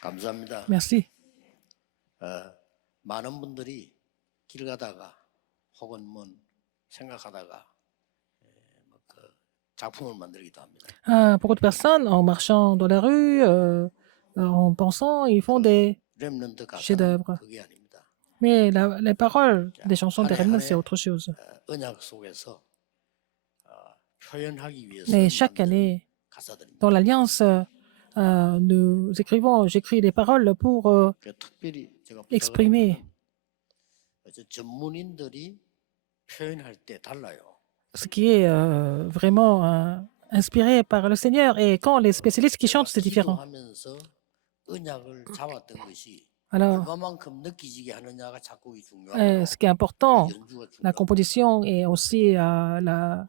감사합니다. Merci. 많은 분들이 길 가다가 혹은 뭐 생각하다가 그 작품을 만들기도 합니다. Beaucoup de personnes, en marchant dans la rue, en pensant, ils font des 렘넌트 가사는 chefs-d'œuvre. 그게 아닙니다. Mais les paroles 자, des chansons 한 des 해 한 Remnants, c'est 해 autre chose. 언약 속에서 표현하기 위해서 Mais chaque 만든 année, 가사들입니다. dans l'Alliance, j'écris des paroles pour 특별히 제가 부탁을 한 exprimer 거는 전문인들이 표현할 때 달라요. ce qui est vraiment inspiré par le Seigneur. Et quand les spécialistes qui chantent, c'est différent. 기도하면서 언약을 잡았던 것이 Alors, 얼마만큼 느끼지게 하느냐가 작곡이 중요하고요. ce qui est important, 연주가 la 중요하고. composition et aussi la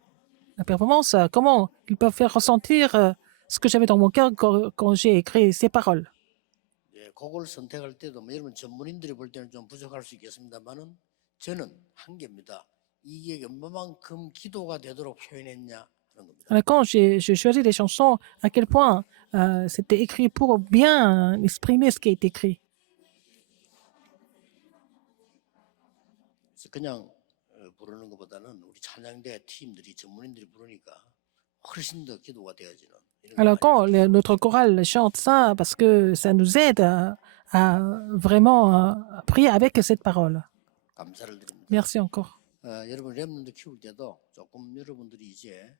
performance, comment ils peuvent faire ressentir ce que j'avais dans mon cœur quand j'ai écrit ces paroles. 예, 곡을 선택할 때도 뭐 여러분 전문인들이 볼 때는 좀 부족할 수 있겠습니다만은 저는 한계입니다. 이게 얼마만큼 기도가 되도록 표현했냐 하는 겁니다. Alors, quand j'ai choisi les chansons, à quel point c'était écrit pour bien exprimer ce qui est écrit. 그래서 그냥 부르는 것보다는 우리 찬양대 팀들이 전문인들이 부르니까 훨씬 더 기도가 되어지는 이런 거 Alors, 많이 quand 봤어요. notre chorale chante ça, parce que ça nous aide à vraiment prier avec cette parole. 감사를 드립니다. Merci encore. 여러분 렘넌트 키울 때도 조금 여러분들이 이제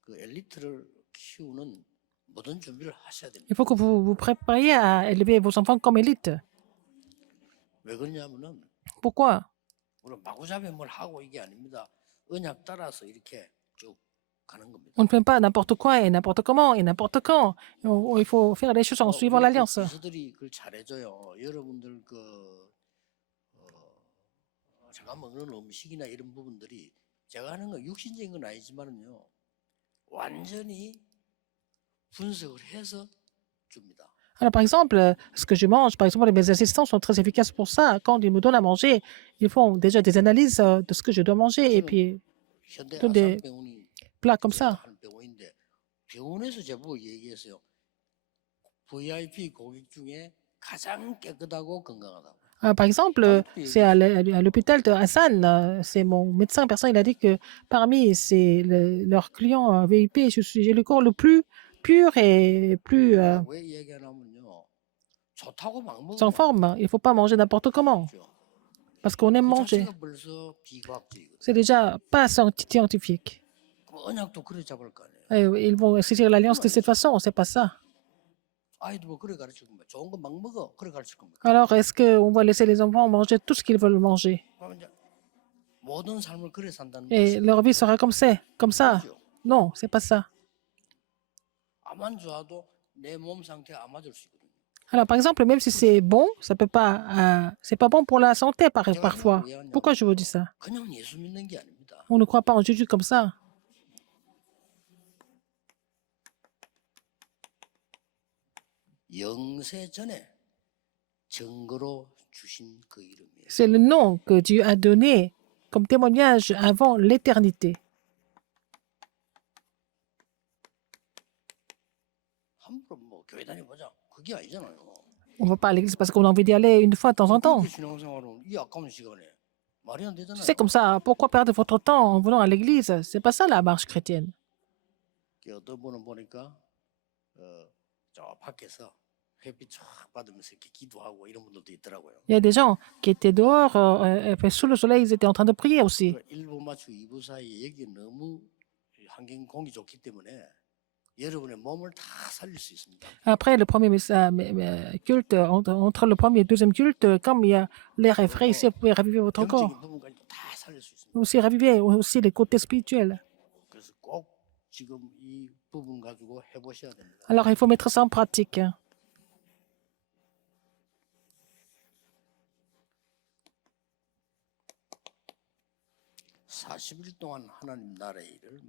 그 엘리트를 키우는 모든 준비를 하셔야 됩니다. Il faut que vous vous prépariez à élever vos enfants comme élite. 왜 그러냐면은 Pourquoi? 물론 마구잡이 뭘 하고 이게 아닙니다. 언약 따라서 이렇게 쭉 가는 겁니다. On ne fait pas n'importe quoi et n'importe comment et n'importe quand. Il faut faire les choses en suivant 우리 그 l'alliance. 기수들이 그걸 잘해줘요. 여러분들 제가 먹는 음식이나 이런 부분들이 제가 하는 건 육신적인 건 아니지만은요 완전히 분석을 해서 줍니다. Alors, par exemple, ce que je mange, par exemple, mes assistants sont très efficaces pour ça. Quand ils me donnent à manger, ils font déjà des analyses de ce que je dois manger et puis 현대 donnent des 아산병원이 plats comme 제가 ça. 하는 병원인데 병원에서 제보고 얘기했어요. VIP 고객 중에 가장 깨끗하고 건강하다고. Par exemple, c'est à l'hôpital de Hassan, c'est mon médecin personnel, il a dit que parmi leurs clients VIP, j'ai le corps le plus pur et plus 왜 얘기하냐면요. 좋다고 막 sans 먹으면 forme. Il ne faut pas manger n'importe comment, 안 되죠. parce qu'on aime 그 manger. 자체가 벌써 비과학적이거든요. C'est déjà pas scientifique. 그럼 언약도 그래 잡을 거 아니에요. Et ils vont saisir l'alliance de cette façon, c'est pas ça. 아이도 뭐 그래 가르칠 겁니다. 좋은 거 막 먹어. 그래 가르칠 겁니다. Alors, est-ce qu'on va laisser les enfants manger tout ce qu'ils veulent manger? 그럼 이제 모든 삶을 그래 산다는 Et 뜻이에요. leur vie sera comme ça? 그렇죠. Non, c'est pas ça. 암만 좋아도 내 몸 상태 안 맞을 수 있거든요. Alors, par exemple, même si c'est bon, ça peut pas, c'est pas bon pour la santé parfois. Pourquoi je vous dis ça? 그냥 예수 믿는 게 아닙니다. On ne croit pas en Jésus comme ça. 영세 전에 증거로 주신 그 이름이에요. C'est le nom que Dieu a donné comme témoignage avant l'éternité. 함부로 뭐 교회 다녀보자. 그게 아니잖아요. On ne va pas à l'église parce qu'on a envie d'y aller une fois de temps en temps. 그렇게 신앙생활은 이 아까운 시간에 말이 안 되잖아요. C'est comme ça. Pourquoi perdre votre temps en venant à l'église? C'est pas ça la marche chrétienne. 어떤 분은 보니까 저 밖에서 햇빛 쫙 받으면서 이렇게 기도하고 이런 분들도 있더라고요. Il y a des gens qui étaient dehors, sous le soleil, ils étaient en train de prier aussi. 1부 맞추고 2부 사이에 여기 너무 환경 공기 좋기 때문에 여러분의 몸을 다 살릴 수 있습니다. Après le premier culte, entre le premier et le deuxième culte, comme il y a l'air est frais ici, vous pouvez raviver votre corps. 영적인 부분까지 다 살릴 수 있습니다. Vous aussi raviver aussi les côtés spirituels. 그래서 꼭 지금 이 부분 가지고 해보셔야 됩니다. Alors il faut mettre ça en pratique. 40일 동안 하나님 나라의 일을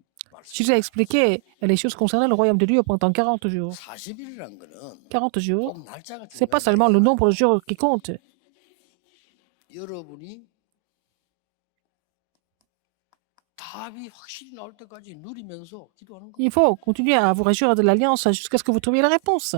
Jésus a expliqué les choses concernant le royaume de Dieu pendant 40 jours. 40일이란 거는 40 jours, 꼭 날짜가 c'est pas 중요한 seulement 게 le 아니라 nombre de jours qui compte. 여러분이 답이 확실히 나올 때까지 누리면서 기도하는 거예요. Il faut continuer à vous réjouir de l'alliance jusqu'à ce que vous trouviez la réponse.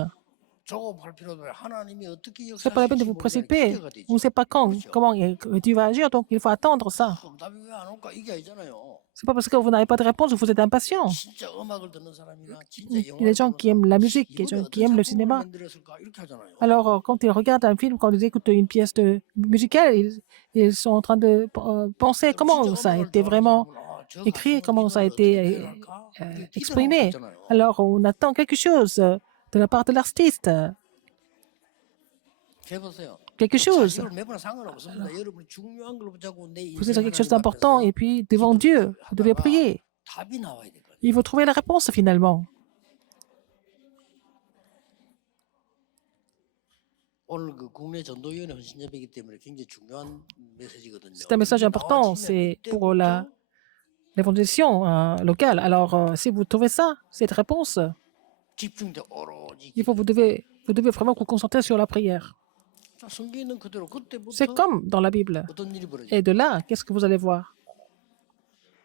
조급할 필요도 없어요. 하나님이 어떻게 C'est pas la peine de 역사하실지 vous 모르잖아요. précipiter. 기대가 되죠. On ne sait pas quand, 그렇죠. comment Dieu va agir, donc il faut attendre ça. 응답이 왜 안 올까? 이게 아니잖아요. C'est pas parce que vous n'avez pas de réponse que vous êtes impatient. 진짜 음악을 듣는 사람이나 진짜 Il y a 영화를 des gens 보는 qui aiment la musique, 이분이 qui 어떤 aiment le 작품을 cinéma. 만들었을까 이렇게 하잖아요. Alors, quand ils regardent un film, quand ils écoutent une pièce musicale, ils sont en train de penser 그럼 comment 진짜 ça a 음악을 été 좋아하는 vraiment 사람은 저 écrit, 가수는 comment ça a 이 노래를 어떻게 été 표현할까? 이렇게 기대하고 exprimé. 있잖아요. Alors, on attend quelque chose de la part de l'artiste, 해보세요. quelque chose. 자식을 매번 상관없습니다. 여러분이 중요한 걸 붙잡고 내 Vous êtes 인생 quelque chose 하나님 d'important 앞에서 et puis devant 기도를 Dieu, vous devez 하다가 prier. 답이 나와야 되거든요. Il faut trouver la réponse finalement. 오늘 그 국내 전도위원회 헌신예배이기 때문에 굉장히 중요한 메시지거든요. C'est un message 이게 important, 나와지면 c'est pour 이때부터 l'évangélisation locale. Alors, si vous trouvez ça, cette réponse, 집중돼 오로지. il faut, vous devez vraiment vous concentrer sur la prière. 자, 성경에 있는 그대로 C'est 그때부터 comme dans la Bible. 어떤 일이 벌어져? Et de là, qu'est-ce que vous allez voir?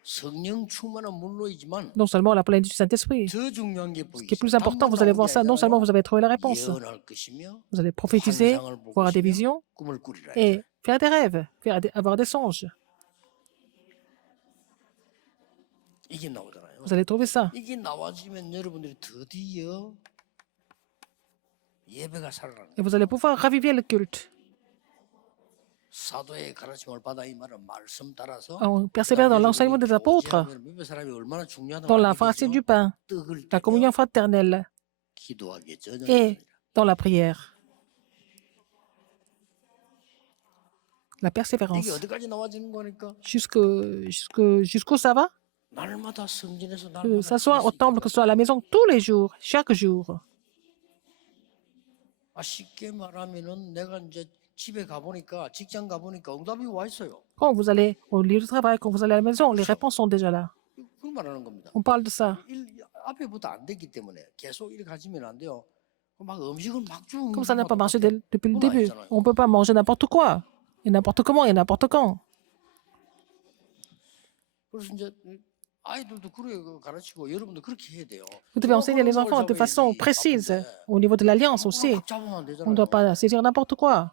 성령 충만한 물로이지만 Non seulement la plénitude du Saint-Esprit. 더 중요한 게 Ce qui est 보이죠. plus important, vous allez voir ça. Non seulement vous avez trouvé la réponse, 예언할 것이며 vous allez prophétiser, 환상을 볼 voir des 것이며 visions 꿈을 꾸리라. et faire des rêves, avoir des songes. 이게 나오잖아요. Vous allez trouver ça. 이게 나와지면 여러분들이 드디어 예배가 살아나는 Et 거예요. vous allez pouvoir raviver le culte. 사도의 가르침을 받아 이 말은 말씀 따라서 On persévère dans l'enseignement des apôtres, 몇몇 사람이 얼마나 중요하다고 dans la 알게 fraction 되죠. du pain, 떡을 la 떼며 communion fraternelle 기도하기에 전혀 et dans la prière. La 이게 persévérance. 어디까지 나와지는 거니까 Jusqu'où ça va? 날마다 성전에서 Que 날마다 ça soit au 집에서 temple, que ce soit à la maison, tous les jours, chaque jour. 쉽게 말하면은 내가 이제 집에 가보니까 직장 가보니까 응답이 와 있어요. Quand vous allez au lieu de travail, quand vous allez à la maison, les réponses sont déjà là. 그걸 말하는 겁니다. On parle de ça. 앞에부터 안 됐기 때문에 계속 이렇게 가지면 안 돼요. 막 음식을 막 쭉. Comme ça n'a pas marché depuis le 그건 début. 아니잖아요. On ne peut pas manger n'importe quoi, et n'importe comment, et n'importe quand. 그래서 이제 아이들도 그렇게 가르치고 여러분도 그렇게 해야 돼요. Vous devez enseigner les enfants de façon précise, au niveau de l'alliance aussi. 막 잡으면 안 On ne 되잖아요. doit pas saisir n'importe quoi.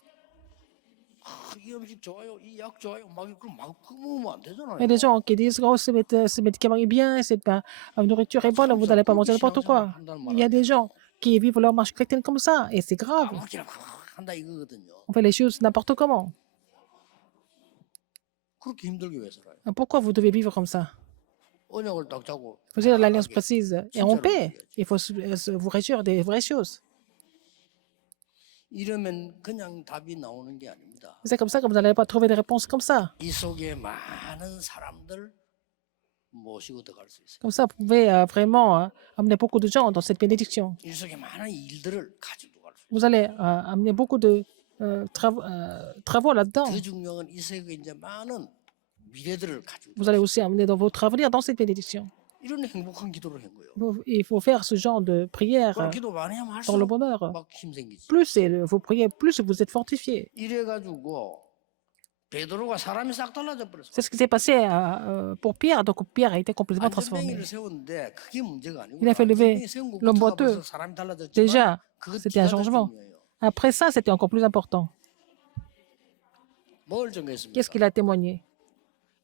이 음식 좋아요, 이 약 좋아요, 막 그럼 막 먹으면 안 되잖아요. Il y a des gens qui disent oh, ce médicament est bien, la nourriture est bonne, vous n'allez pas manger n'importe quoi. Il y a des gens qui vivent leur marche chrétienne comme ça, et c'est grave. 아무렇게나 막 한다 이거거든요. On fait les choses n'importe comment. 그렇게 힘들게 왜 살아요? Pourquoi vous devez vivre comme ça? 언약을 딱 잡고 Vous avez l'alliance précise et en 진짜로 paix. 얘기해야지. Il faut vous réjouir des vraies choses. 이러면 그냥 답이 나오는 게 아닙니다. C'est comme ça que vous n'allez pas trouver des réponses comme ça. 이 속에 많은 사람들 모시고 들어갈 수 있어요. Comme ça, vous pouvez vraiment amener beaucoup de gens dans cette bénédiction. 이 속에 많은 일들을 가지고 갈 수 있어요. Vous allez amener beaucoup de travaux là-dedans. 더 중요한 건 이 속에 이제 많은 미래들을 가지고 Vous allez aussi amener dans votre avenir dans cette bénédiction. 이런 행복한 기도를 한 거예요. Il faut faire ce genre de prière 그런 기도 많이 하면 dans le 할수록 bonheur. 막 힘 생기지. Plus vous priez, plus vous êtes fortifié. 이래가지고 베드로가 사람이 싹 달라져 버렸어. C'est ce qui s'est passé pour Pierre. Donc Pierre a été complètement transformé. 안전뱅이를 세웠는데 그게 문제가 아니고 Il a fait lever l'homme boiteux. 사람이 달라졌지만 Déjà, 그것 c'était un 뒤가 더 changement. 중요해요. Après ça, c'était encore plus important. 뭘 증거했습니까? Qu'est-ce qu'il a témoigné?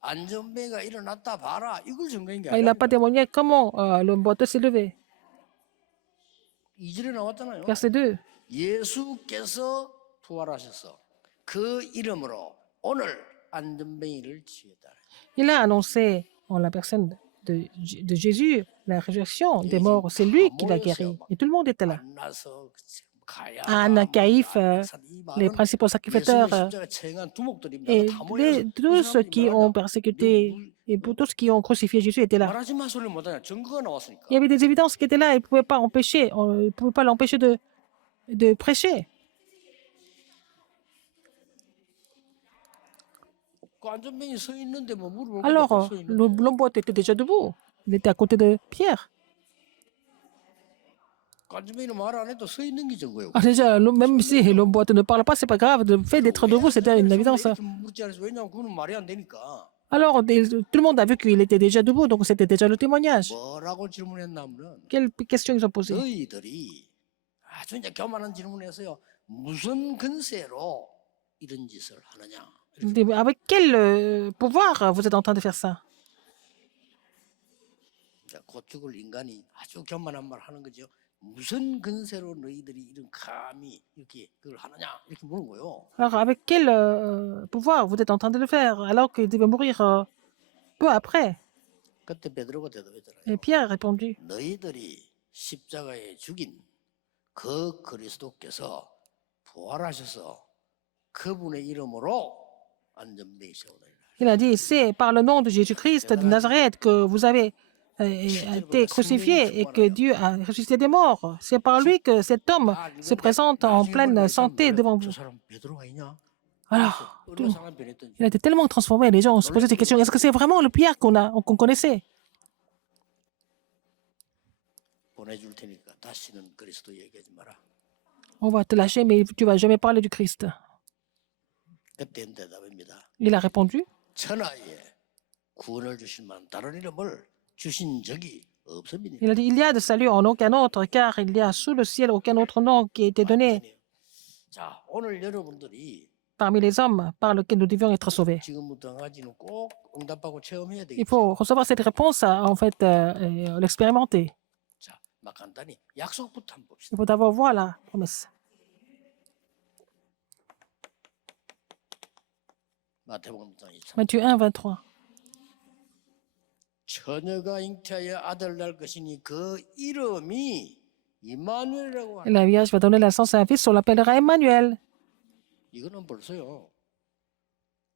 안전뱅이가 일어났다 봐라. 이걸 증거한 게 Il n'a 아니라 pas témoigné comment l'homme boiteux s'est levé. 2절에 나왔잖아요. Verset 2. 예수께서 부활하셔서 그 이름으로 오늘 안전뱅이를 치유했다. Il a annoncé en la personne de Jésus la résurrection des morts. C'est lui qui l'a guéri. Et tout le monde était là. 만나서 Anne, Caïphe, les principaux sacrificateurs et tous ceux qui ont persécuté et pour tous qui ont crucifié Jésus étaient là. 말하지 마 소리를 못하냐. 증거가 나왔으니까. Il y avait des évidences qui étaient là. Ils ne pouvaient pas l'empêcher de prêcher. 그 안전뱅이 서 있는데 뭐 무릎을 Alors, 꿇고 서 있는데. l'homme boiteux était déjà debout. Il était à côté de Pierre. 그 안전뱅이는 말 안 해도 서 있는 게 증거예요. Alors déjà, même si l'homme boiteux ne parle pas, c'est pas grave. Le fait d'être debout, c'était une évidence. 묻지 않았어. 왜냐하면 그거는 말이 안 되니까. Alors, tout le monde a vu qu'il était déjà debout, donc c'était déjà le témoignage. 뭐라고 질문했냐면 Quelle question ils ont posée? 너희들이 아주 이제 교만한 질문에서요. 무슨 근세로 이런 짓을 하느냐? Avec quel pouvoir vous êtes en train de faire ça? 곧 죽을 인간이 아주 교만한 말 하는 거죠. 무슨 근세로 너희들이 이런 감히 이렇게 그걸 하느냐? 이렇게 물은 거예요. Alors, avec quel pouvoir vous êtes en train de le faire alors qu'il devait mourir peu après? 그때 베드로가 대답했잖아요. Et Pierre a répondu, 너희들이 십자가에 죽인 그 그리스도께서 부활하셔서 그분의 이름으로 안전병이 세우느니라. il a dit, c'est par le nom de Jésus-Christ de Nazareth que vous avez été crucifié et que Dieu a ressuscité des morts. C'est par lui que cet homme se présente en pleine santé devant vous. 저 사람 베드로 아니냐? Alors, 어느 사람 변했던지. il a été tellement transformé, les gens se posaient des questions. Est-ce que c'est vraiment le Pierre qu'on connaissait? 보내줄 테니까 다시는 그리스도 얘기하지 마라. On va te lâcher, mais tu vas jamais parler du Christ. 그때는 대답입니다. Il a répondu, 천하에 구원을 주실 만한 다른 이름을 주신 적이 없습니다. il a dit, il y a de salut en aucun autre, car il y a sous le ciel aucun autre nom qui a été donné 자, 오늘 여러분들이 parmi les hommes par lequel nous devions être sauvés. 지금부터 가지는 꼭 응답하고 체험해야 Il 되겠죠. faut recevoir cette réponse, en fait, l'expérimenter. 자, 막 간단히 약속부터 한번 봅시다. Il faut d'abord voir la promesse. 마태복음 23. Matthieu 1, 23. 처녀가 잉태하여 아들 낳을 것이니 그 이름이 이마누엘이라고 Et 하는. la Vierge va donner la naissance à un fils, on l'appellera Emmanuel. 이거는 벌써요.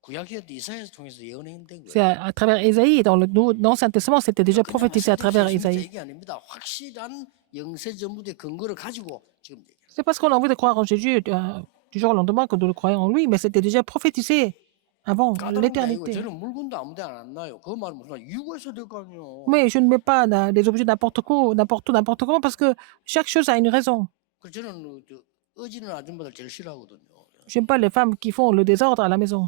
구약시대 이사야서 통해서 예언된 C'est 거예요. à travers Isaïe. Dans l'Ancien Testament, c'était déjà 그냥 prophétisé à travers 진짜 Isaïe. 얘기 아닙니다. 확실한 영세 전부의 근거를 가지고 지금 얘기해요. C'est parce qu'on a envie de croire en Jésus du jour au lendemain que nous le croyons en lui, mais c'était déjà prophétisé avant 까다로운 게 아니고 l'éternité. 저는 물건도 아무 데나 안 놔요. 그 말은 무슨 유고에서 될 거 아니에요. Mais je ne mets pas des objets n'importe où, n'importe où, n'importe comment, parce que chaque chose a une raison. 그래서 저는 어지는 아줌마들 제일 싫어하거든요. J'aime pas les femmes qui font le désordre à la maison.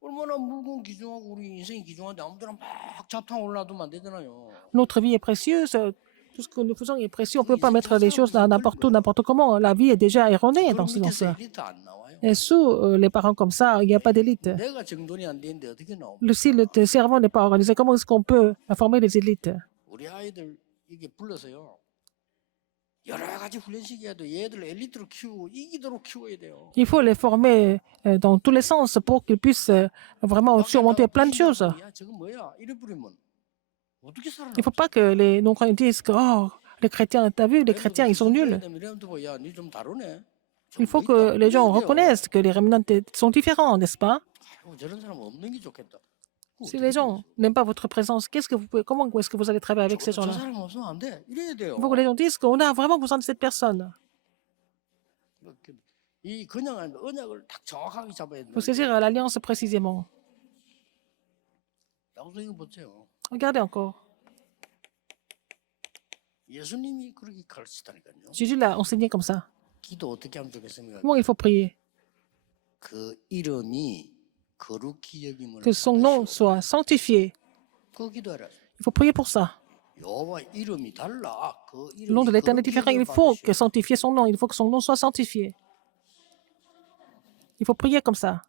얼마나 물건 귀중하고 우리 인생이 귀중한데 아무데나 막 잡탕 올라두면 안 되잖아요. Notre vie est précieuse. Tout ce que nous faisons est précieux. On ne peut pas mettre les choses n'importe où, n'importe comment. La vie est déjà erronée dans 그럼 ce 밑에서 sens-là. 엘리트 안 나와요. Et sous les parents comme ça, il n'y a pas d'élite. 내가 정돈이 안 되는데 어떻게 나옵니까? Si le cerveau n'est pas organisé, comment est-ce qu'on peut former les élites? 우리 아이들 이게 불러서요. 여러 가지 훈련시켜야 돼. 얘들 엘리트로 키우고 이기도록 키워야 돼요. Il faut les former dans tous les sens pour qu'ils puissent vraiment surmonter plein de choses. 야, 저거 뭐야? 이래 부리면 어떻게 살아? Il ne faut pas que les non-croyants disent que oh, les chrétiens, t'as vu, les chrétiens, ils sont nuls. 야, 니좀 다르네. Il faut que les gens reconnaissent que les rémanents sont différents, n'est-ce pas? 저런 사람 없는 게 좋겠다. Si les gens n'aiment pas votre présence, comment est-ce que vous allez travailler avec ces 저 gens-là? 사람 없으면 안 돼. 이래야 돼요. Il faut que les gens disent qu'on a vraiment besoin de cette personne. 이 그냥 언약을 딱 정확하게 잡아야 돼. Il faut saisir l'alliance précisément. 양손이 보세요. Regardez encore. 예수님이 그렇게 가르치다니까요. Jésus l'a enseigné comme ça. 기도 어떻게 하면 좋겠습니까? Comment il faut prier? 그 이름이 거룩히 여김을 Que son nom soit sanctifié. 그 기도해라. Il faut prier pour ça. 여호와 이름이 달라. 그 Le nom de 이름이 l'Éternel est 거룩히 différent. Il 여김을 faut que 받으시오. sanctifier son nom. Il faut que son nom soit sanctifié. Il faut prier comme ça.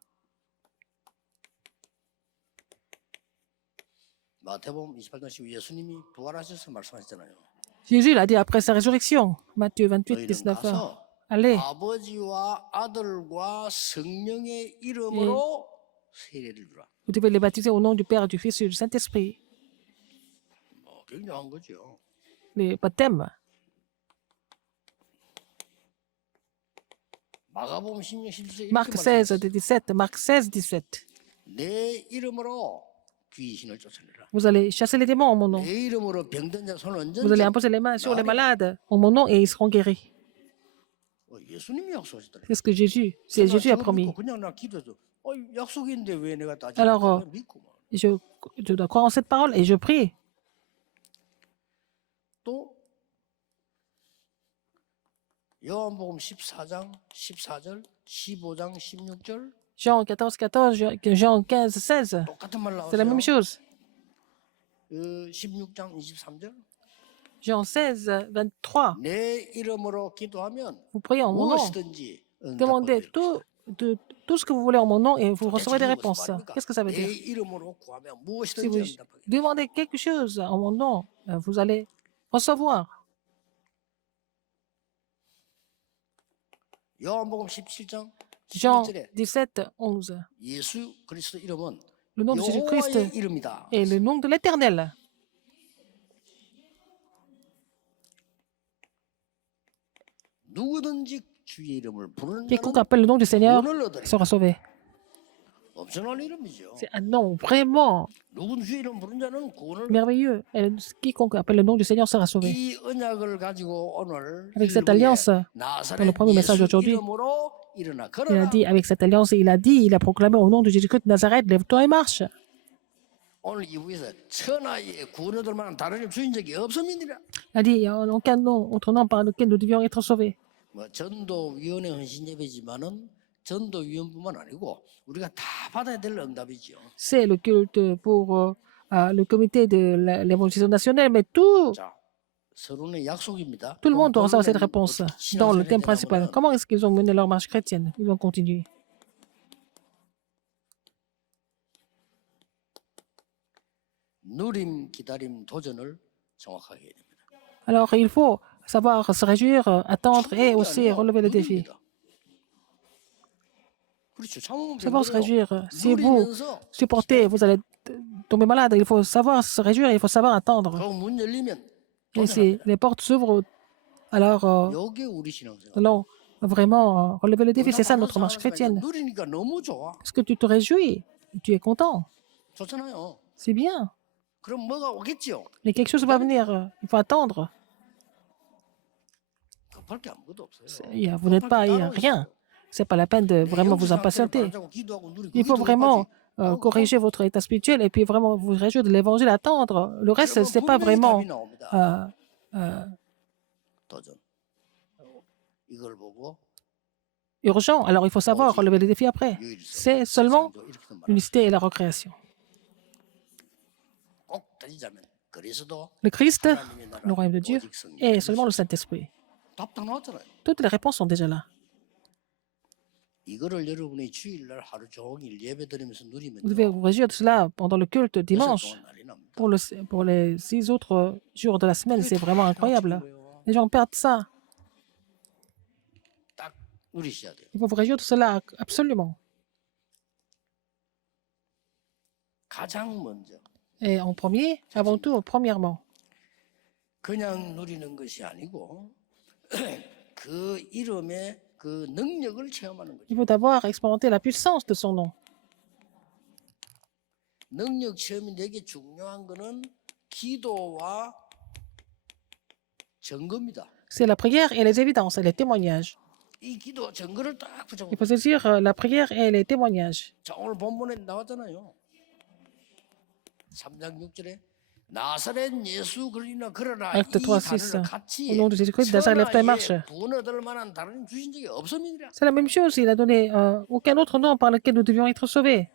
마태복음 28장 10 예수님이 부활하셔서 말씀하셨잖아요. Jésus l'a dit après sa résurrection. Matthieu 28, 너희는 19. 가서 Allez, 아버지와 아들과 성령의 이름으로 세례를 주라. vous devez les baptiser au nom du Père, du Fils et du Saint-Esprit. 굉장한 거죠. Les baptêmes. 마가복음 16, 17 Marc 16, 17. Marc 16, 17. 내 이름으로 귀신을 쫓아내라. Vous allez chasser les démons en mon nom. 내 이름으로 병든 자 손을 얹은 Vous allez 자 imposer les mains sur les malades en mon nom et ils seront guéris. 예수님이 약속하셨다. C'est ce que Jésus a promis. 그냥 나 기도해서 약속인데 왜 내가 따지? Alors, 믿고 막. Je dois croire en cette parole et je prie. 또 요한복음 14장 14절, 15장 16절 Jean 14, 14, Jean 15, 16. 똑같은 말 C'est la 나오죠. même chose. 16장 23절 Jean 16, 23. 내 이름으로 기도하면 Vous priez en mon nom. 무엇이든지 Demandez 응답받을 것이다. tout ce que vous voulez en mon nom et vous 도대체 recevrez des 이게 무슨 réponses. 말입니까? Qu'est-ce que ça veut 내 dire? 이름으로 구하면 Si 무엇이든지 vous 응답하겠다. demandez quelque chose en mon nom, vous allez recevoir. 요한복음 17장 Jean 11절에 17, 11. 예수 그리스도 이름은 Le nom de Jésus-Christ 여호와의 이름이다. est le nom de l'Éternel. 누구든지 주의 이름을 부르는 Quiconque 자는 appelle le nom du Seigneur 구원을 얻으리라. sera sauvé. 엄청난 이름이죠. C'est un nom vraiment 누군 주의 이름 부르는 자는 구원을 merveilleux. Et quiconque appelle le nom du Seigneur sera sauvé. 이 언약을 가지고 오늘 Avec cette 일부에 alliance, dans le 나사렛 premier message 예수 d'aujourd'hui, 이름으로 일어나 il a 걸어라. dit, avec cette alliance, il a proclamé au nom de Jésus-Christ de Nazareth, lève-toi et marche. 오늘 이후에서 천하에 구원 얻을 만한 다른 이름 주인 적이 없음이니라. Il a dit, il n'y a aucun nom, autre nom par lequel nous devions être sauvés. 뭐 전도위원회 헌신 예배지만은 전도위원뿐만 아니고 우리가 다 받아야 될 응답이죠. C'est le culte pour le comité de l'évolution nationale, mais tout 자, 서론의 약속입니다. le monde doit recevoir cette 본론은 réponse 어떻게 dans le 신앙생활을 thème 해야 principal. 되냐면은 Comment est-ce qu'ils ont mené leur marche chrétienne? Ils vont continuer. 누림, 기다림, 도전을 정확하게 해야 됩니다. Alors, il faut savoir se réjouir, attendre et aussi relever le défi. 누립니다. 그렇죠. 참으면 Savoir se 되는 거예요. réjouir. Si vous 누리면서 supportez, vous allez tomber malade. Il faut savoir se réjouir, il faut savoir attendre. 그 문 열리면 Et si 도전합니다. les portes s'ouvrent, alors 요게 우리 신앙생활. nous allons vraiment relever le défi. C'est ça 응답하는 notre marche 상황에서 chrétienne. 누리니까 너무 좋아. Est-ce que tu te réjouis? Tu es content. 좋잖아요. C'est bien. 그럼 뭐가 오겠지요? Mais quelque chose va venir. Il faut attendre. 급할 게 아무것도 없어요. Vous n'êtes pas, il n'y a rien. C'est pas la peine de vraiment vous impatienter. Il faut vraiment corriger votre état spirituel et puis vraiment vous réjouir de l'évangile, attendre. Le reste, c'est pas vraiment 도전. 이걸 보고 urgent. Alors il faut savoir relever les défis après. 유일성, C'est seulement 창조 이렇게 말합니다. l'unicité et la recréation. 꼭 따지자면 그리스도 Le Christ, 하나님의 나라, le royaume de Dieu, 오직 성령. et seulement le Saint-Esprit. 답 다 나왔잖아요. Toutes les réponses sont déjà là. 이거를 여러분이 주일날 하루 종일 예배드리면서 누리면 Vous devez vous réjouir de cela pendant le culte dimanche. 난리 납니다. Pour les 6 autres jours de la semaine, c'est vraiment incroyable. Les gens perdent ça. 딱 누리셔야 돼요. Il faut vous réjouir de cela absolument. 가장 먼저 Et en premier, avant tout, premièrement, 그냥 누리는 것이 아니고 그 이름의 그 능력을 체험하는 거죠. il faut d'abord expérimenter la puissance de son nom. 능력 체험이 되게 중요한 거는 기도와 증거입니다. C'est la prière et les évidences et les témoignages. 이 기도 증거를 딱 붙잡고 Il faut saisir la prière et les témoignages. 자, 오늘 본문에 나왔잖아요. 3장 6절에 나사렛 예수 그리스도나 걸어라 이 Acte 3, 6. 단어를 같이 Au nom de Jésus-Christ, Nazareth, lève-toi et marche. 천하에 구원 얻을 만한 다른 주신 적이 없음이니라. C'est la même chose. Il a donné aucun autre nom par lequel nous devions être sauvés.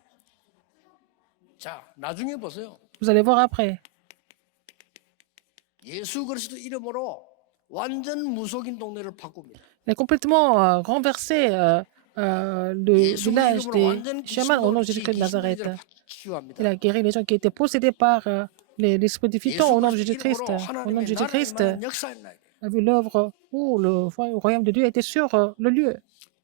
자, 나중에 보세요. Vous allez voir après. 예수 그리스도 이름으로 완전 무속인 동네를 바꿉니다. Il a complètement renversé le 예수 village 이름으로 des 완전 chamans au nom de Jésus-Christ de Nazareth. Il a guéri les gens qui étaient possédés par l'esprit du Python au nom de Jésus-Christ. Au nom de Jésus-Christ, a vu l'œuvre où le royaume de Dieu était sur le lieu.